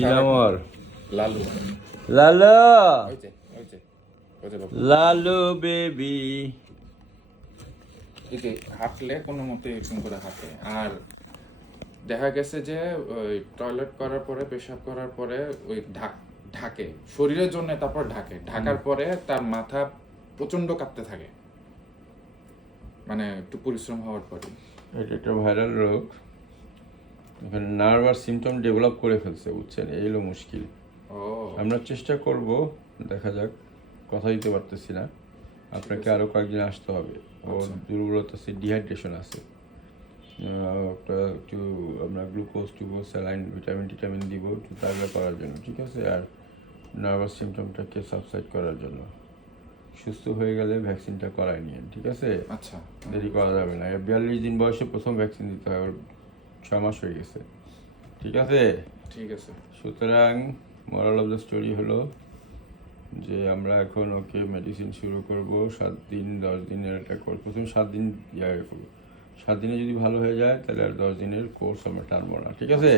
কি নাম ওর? লালু। লালু! ওই যে ওই যে ওই লালু বেবি। এই হাঁটলে কোনো মতে এরকম করে হাঁটে। আর দেখা গেছে যে ওই টয়লেট করার পরে পেশাব করার পরে ওই ঢাক ঢাকে শরীরের জন্য তারপর ঢাকে। ঢাকার পরে তার মাথা প্রচণ্ড কাঁপতে থাকে। মানে একটু পরিশ্রম হওয়ার পরে। এটা একটা ভাইরাল রোগ। এখানে নার্ভ আর সিমটম ডেভেলপ করে ফেলছে বুঝছেন? এই হলো মুশকিল। আমরা চেষ্টা করব দেখা যাক কথা দিতে পারতেছি না। আপনাকে আরও কয়েকদিন আসতে হবে। ওর আচ্ছা। দুর্বলতা আছে ডিহাইড্রেশন আছে। একটা একটু আমরা গ্লুকোজ টুকোজ স্যালাইন ভিটামিন টিটামিন দিব একটু তাগড়া করার জন্য ঠিক আছে? আর নার্ভাস সিমটমটাকে সাবসাইড করার জন্য। সুস্থ হয়ে গেলে ভ্যাকসিনটা করাই নিন ঠিক আছে? আচ্ছা। দেরি করা যাবে না। বিয়াল্লিশ দিন বয়সে প্রথম ভ্যাকসিন দিতে হয় ওর ছয় মাস হয়ে গেছে। ঠিক আছে? ঠিক আছে। সুতরাং মরাল অফ দ্য স্টোরি হলো যে আমরা এখন ওকে মেডিসিন শুরু করব সাত দিন দশ দিনের একটা কোর্স প্রথম সাত দিন ইয়ে করব। সাত দিনে যদি ভালো হয়ে যায় তাহলে আর দশ দিনের কোর্স আমরা টানবো না। ঠিক আছে?